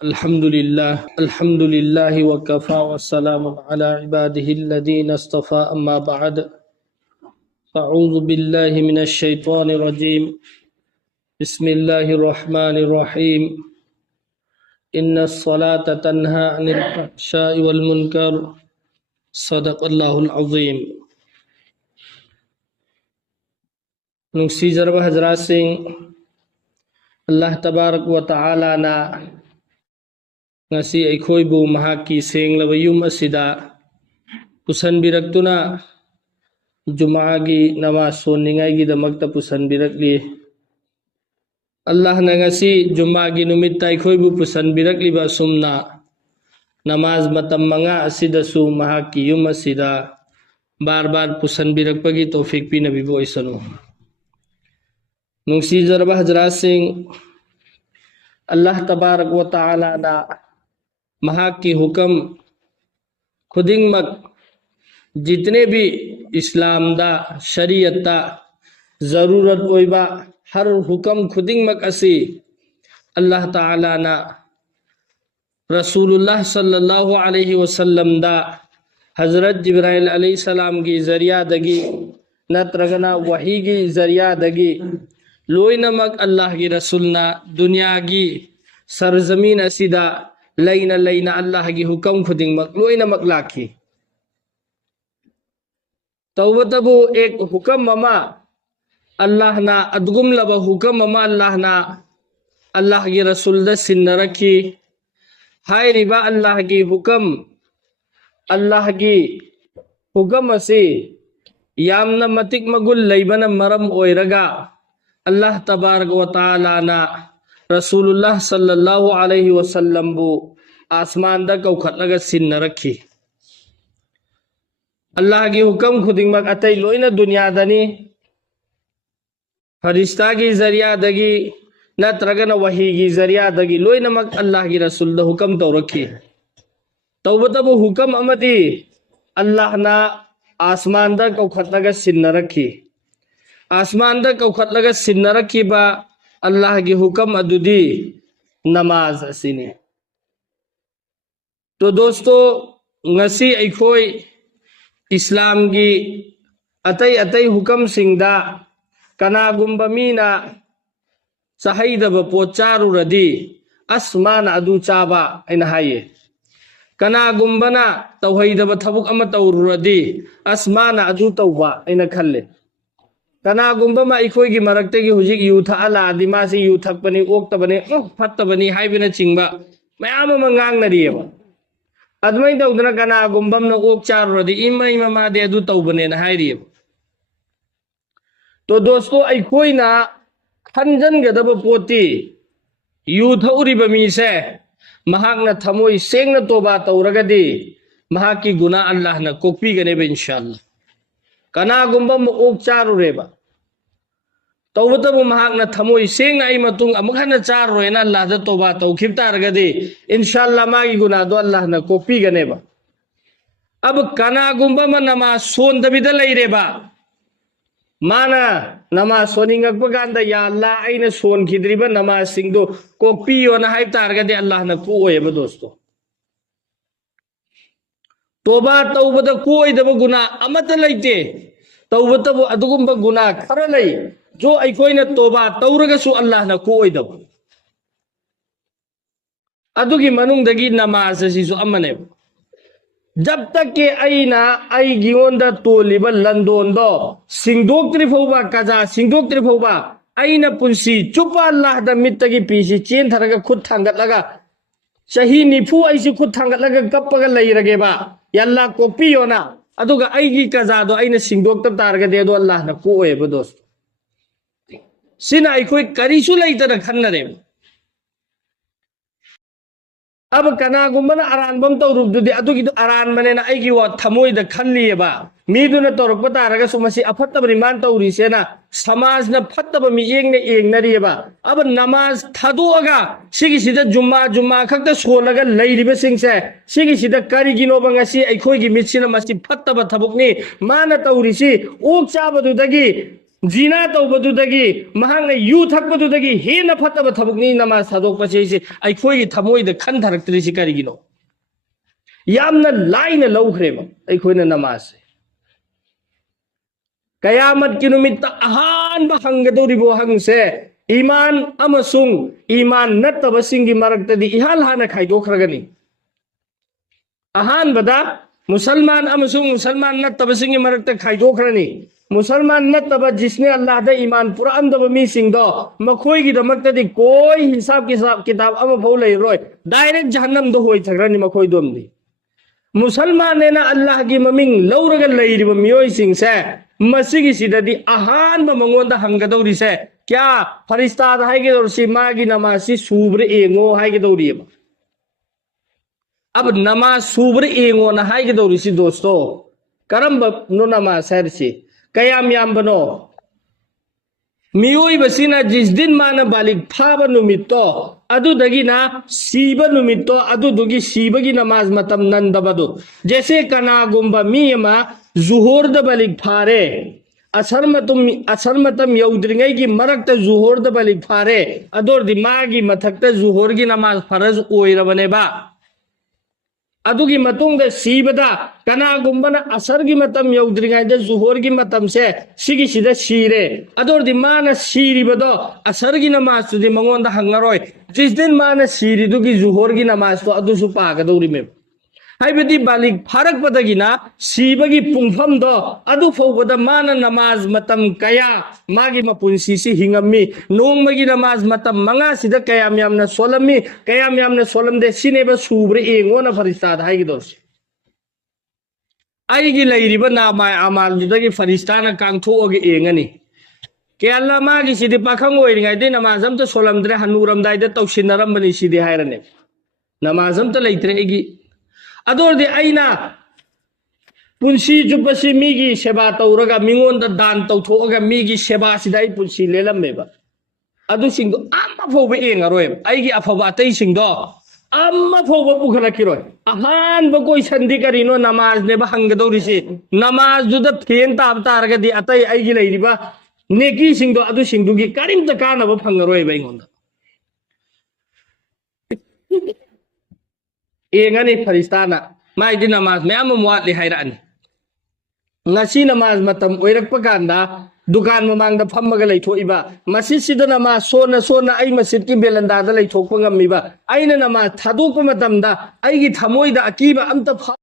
अल्हम्दुलिल्लाह वकफ़ा वस्सलामुन अला इबादिहिल्लज़ीना इस्तफ़ा अम्मा बअद अऊज़ु बिल्लाहि मिनश शैतानिर रजीम बिस्मिल्लाहिर रहमानिर रहीम इन्नस सलाता तन्हा अनिल फ़हशाइ वल मुनकर सदक़ल्लाहुल अज़ीम। नुसीजरबा हज़रात सिंह अल्लाह तबारक व तआला ना ngasi aikoibu mahaki senglaba yum asida pusanbiraktuna jumaagi namaz sonningai damakta pusanbirakli Allah na ngasi jumaagi numitta aikoibu pusanbirakliba sumna namaz matam manga asida su mahaki yum asida bar bar pusanbirakpagi tawfik pinabibo isanu nungsijarba hajrat singh Allah tabarak wa ta'ala na महाकी हुक्म खुदिंगमक जितने भी इस्लाम दा शरीयत दा जरूरत ओइबा हर हुक्म खुदिंगमक असी अल्लाह ताला ना रसूलुल्लाह सल्लल्लाहु अलैहि वसल्लम दा हजरत जिब्राइल अलैहि सलाम की जरिया दगी नत्रगना वही की जरिया दगी लोइनमक अल्लाह की रसूलना दुनिया की सरजमीन असीदा लैना लैना अल्लाह की हुक्म खुदिंगमक लोइनमक लाखी तौबतबु एक हुक्म ममा अल्लाह ना अदगुमलब हुक्म ममा अल्लाह की रसूल दा सिन्न रखी हाय रिबा अल्लाह की हुक्म असी यामना मतिक मगुल लैबना मरम ओइरगा अल्लाह तबारक व तआला ना रसूलुल्लाह सल्लल्लाहु अलैहि वसल्लम बु आसमान दा कौखटलगा सिन्न रखी अल्लाह की हुक्म खुदिंगमक अतै लोइना दुनिया दनी फरिश्ता की जरिया दगी नत्रगना वही की जरिया दगी लोइनमक अल्लाह की रसूल दा हुक्म तो रखी तौबतबु हुक्म अमदी अल्लाह ना आसमान दा कौखटलगा सिन्न रखी आसमान दा कौखटलगा सिन्न रखी बा अल्लाह की हुक्म अदुदी नमाज असीने। तो दोस्तों ngasi अखोई इस्लाम की अतई अतई हुक्म सिंगदा कनागुंबा मीना सहाइदब पोचारुरदी असमान अदु चाबा ऐना हाये कनागुंबना तौहैदब थबुक अमा तौरुरदी असमान अदु तौबा ऐना खल्ले कनागुंबा मा इखोई की मरक्ते की हुजिक यू थअला दिमा से यू थकपनी ओक्तबने फत्तबनी हाइबिना चिंगबा मयाम मंगांगनरियबा अदमई तौदना कनागुंबम न ओक चारुरदी इमई ममादे अदु तौबने न हाइरियबा। तो दोस्तों अखोई ना खंजनगदब पोती यू थउरिबा मीसे महाकना थमोई सेंगना तोबा तौरगदी महाकी गुना अल्लाह न कोक्पीगनेबा इंशाअल्लाह कनागुंबम ओक चारुरेबा तौबतबु महाकना थमोई सेंगना आई मतुंग अमखना चारुरेना अल्लाह दा तौबा तौखिब तारगदी इंशाअल्लाह मागी गुना दो अल्लाह न कोक्पीगनेबा। अब कनागुंबम नमाज सोंदबिदा लैरेबा माना नमाज सोनिंगकपा गांदा या अल्लाह आइना सोनखिद्रिबा नमाज सिंगदो कोक्पीयोना हाइब तारगदी अल्लाह न कोओयबा दोस्तों तोबा तौबदा कोइदबा गुना अमत लैते तौबतबु अदुगुंबा गुना खरा लै जो अखोइना तोबा तौरगसु अल्लाह न कोइदबा अदुगी मनुंगदगी नमाज असिसु अमने जब तक के आईना आई गियोंदा तोलिबा लंदोंदो सिंगदोक्त्रि फौबा कजा सिंगदोक्त्रि फौबा आईना पुंसी चुपा अल्लाह दा मित्तगी पीसी चेन थरगा खुद थांगतलगा चाही निफु ऐसी खुद थांगतलगा कप्पगा लैरगेबा यल्ला कोक्पीयोना अदुगा आईगी कजादो आईना सिंगदोक्तब तारगदे दो अल्लाह न कोओयबा दोस्त सिना अखोई करिसु लैतना खन्नरे। अब कनागुंबना अरानबम तौरुबदुदि अदुगी अरानबनेना आईगी वा थमोइदा खल्लियबा मीदुना तौरकपा तारगसु मसी अफत्तबनि मान तौरिसेना समाजना फत्तब मियेंगने एंगनरियबा अब नमाज थादोअगा सिगिसिदा जुम्मा खक्ता सोलगा लैरिबा सिंगसे सिगिसिदा करिगिनोबा ngasi अखोइगी मिसिना मसी फत्तब थबुकनी माना तौरिसि ओक चाबदुदगी जीना तौबदुदगी महांगना यू थकबदुदगी हेन फतब थबकनी नमाज थादोकपसे अखोई थमोइद खनधरक्तरिसि करिगिनो यामना लाइन लौखरेबा अखोइना नमाज कयामत की नुमित अहानबा हंगदौरिबो हंगसे ईमान अमसुंग ईमान नत्तबसिंगी मरक्तदि इहाल हाना खाइदोखरगनी अहानबदा मुसलमान अमसुंग मुसलमान नत्तबसिंगी मरक्त खाइदोखरनी मुसलमान नत्तब जिसने अल्लाह दा ईमान पूरा अंदब मीसिंगदो मखोइगी दमक्तदि कोई हिसाब किताब अमा फौ लैरोय डायरेक्ट जहन्नम दो होई थगरनी मखोइ दोमदी मुसलमान ने ना अल्लाह की ममिंग लौरग लैरिब मियोय सिंगसे मसिगी सिददी अहान मंगोंदा हंगदौरी से क्या फरिश्ता हाइगेदौरसी मागी नमाज सूब्र एंगो हाइगेदौरियब अब नमाज सूब्र एंगो ना हाइगेदौरिसी दोस्तों करम नो नमाज हैरसी कयाम याम्बनो मियोय बसिना जिस दिन माना बालिक फाब नुमित्तो अदुदगिना सीब नुमित्तो अदुदुगी सीबगी नमाज मतम नंदबदु जैसे कनागुंबा मियमा जुहोर द बालिक फारे असर मतम यौद्रिंगै की मरक्त जुहोर द बालिक फारे अदोर दिमागी मथक्ता जुहोर की नमाज फरज ओइरबनेबा अदुगी मतुंग सीबदा कनागुंबना असर की मतम यौद्रिंगै जुहोर की मतम से सिगी सिदा सीरे अदोर दि माना सीरिबदो असर की नमाज तुदि मंगोंदा हंगरोय जिस दिन माना सीरिदुगी जुहोर की नमाज तो अदुसु पागदौरिमे हाइबदी बालिक फारक पदगिना सीबगी पुंफम दो अदु फौबदा माना नमाज मतम कया मागी मपुंसी सी हिंगम्मी नोंगमगी नमाज मतम मंगा सिदा कयाम यामना सोलम्मी कयाम यामना सोलमदे सिनेबा सूब्रे एंगोना फरिश्ता हाइगी दोस आइगी लैरिबा नामाय अमालदुदगी फरिश्ताना कांगथोगे एंगनी केला मागी सिदि पाखंग ओइरिंगाइदे नमाज अमता सोलमद्रे हनुरमदाइदा तौसिनरमबनी सिदि हाइरने नमाज अमता लैत्रे एगी अदोरदे आइना पुंसी जुबसी मीगी सेवा तौरगा मिंगोंदा दान तौथोगा मीगी सेवा सिदाई पुंसी लेलमेबा अदु सिंगो आम्मा फोबे एंगरोय आइगी अफबा अतै सिंगदो आम्मा फोबे पुखलकिरोय अहान बकोई संधि करिनो नमाज नेबा हंगदौरिसि नमाज दुदा फेन ताब तारगदि अतै आइगी लैरिबा नेकी सिंगदो अदु सिंगदुगी करिमता कानबा फंगरोय बैंगोंदा एंगनी फरिश्ताना माइदि नमाज मैम वाटली हाइरानी ngasi नमाज मतम ओइरकप कांदा दुकान ममांगदा फम्मगा लैथोइबा मस्जिद सिदा नमाज सोना आई मस्जिद की बेलंदादा लैथोकप ngamiba aina नमाज थादोकप मतमदा आइगी थमोइदा अकीबा अमता